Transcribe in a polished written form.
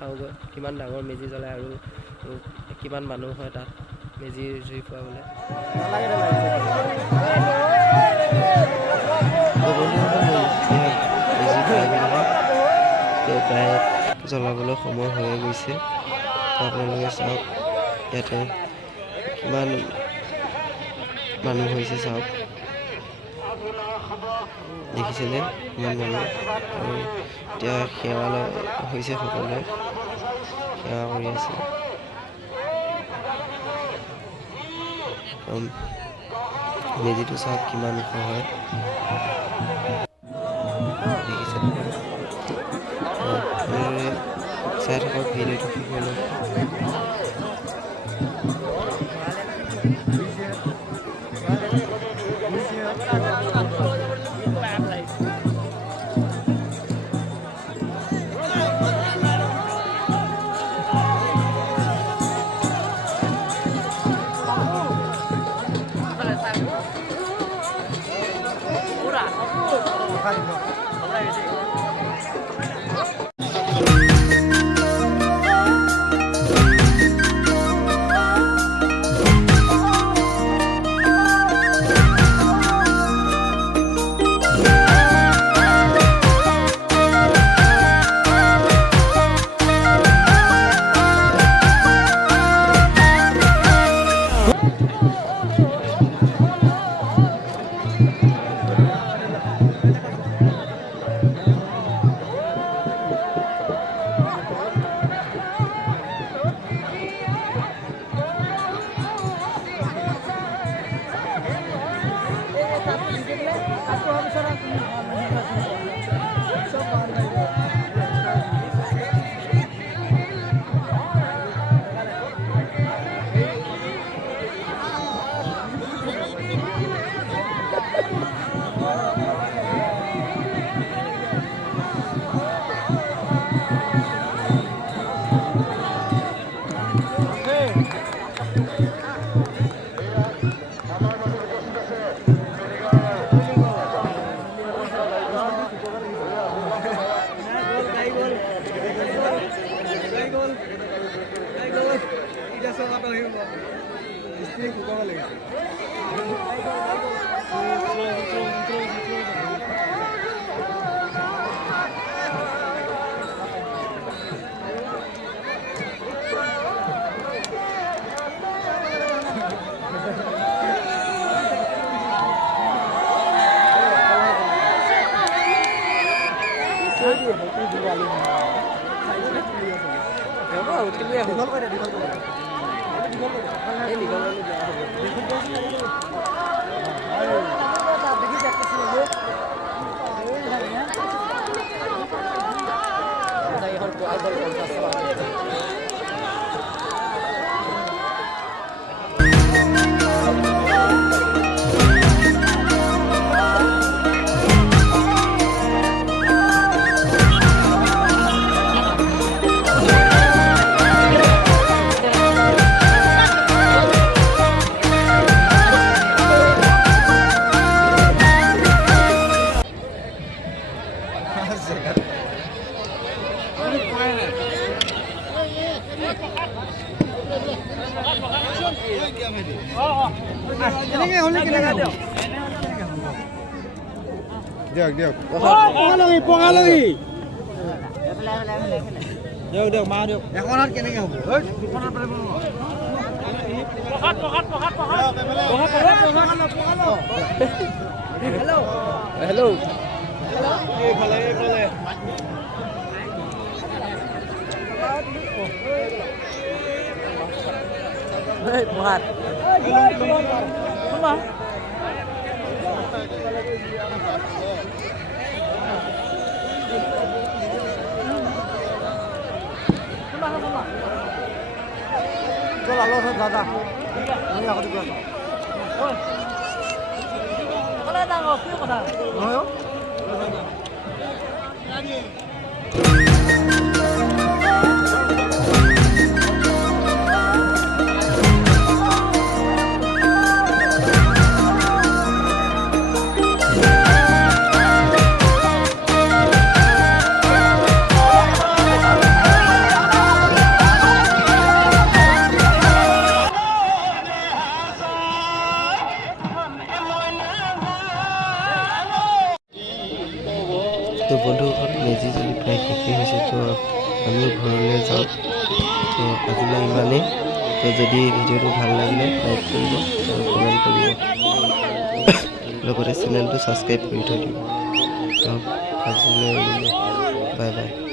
চাওঁগৈ কিমান ডাঙৰ মেজি জ্বলায় আৰু কিমান মানুহ হয় তাত মেজি জুই ফুৱাবলৈ। প্ৰায় জ্বলাবলৈ সময় হৈ গৈছে। আপোনালোকে চাওক ইয়াতে কিমান মানুহ হৈছে চাওক, দেখিছেনে কিমান মানুহ। আৰু এতিয়া সেৱা হৈছে, সকলোৱে সেৱা কৰি আছে। মেজিটো চাওক কিমান ওখ হয়, দেখিছেনে? চাই থাকক ভিডিঅ'টো সকলো। দিয়ক দিয়ক পঙালগি দিয়ক দিয়ক মা দিয়ক এখনত কেনেকে হ'ব হেল্ল' এইফালে এইফালে পঢ়াত চল আলো দাদা আমি আগতে গৈ শেষেই হৈছে। তো আমিও ঘৰলৈ যাওঁ। তো আজিলৈ ইমানেই। তো যদি ভিডিঅ'টো ভাল লাগিলে লাইক কৰিব আৰু কমেণ্ট কৰিব, লগতে চেনেলটো ছাবস্ক্ৰাইব কৰি থৈ দিব। তো আজিলৈ বাই বাই।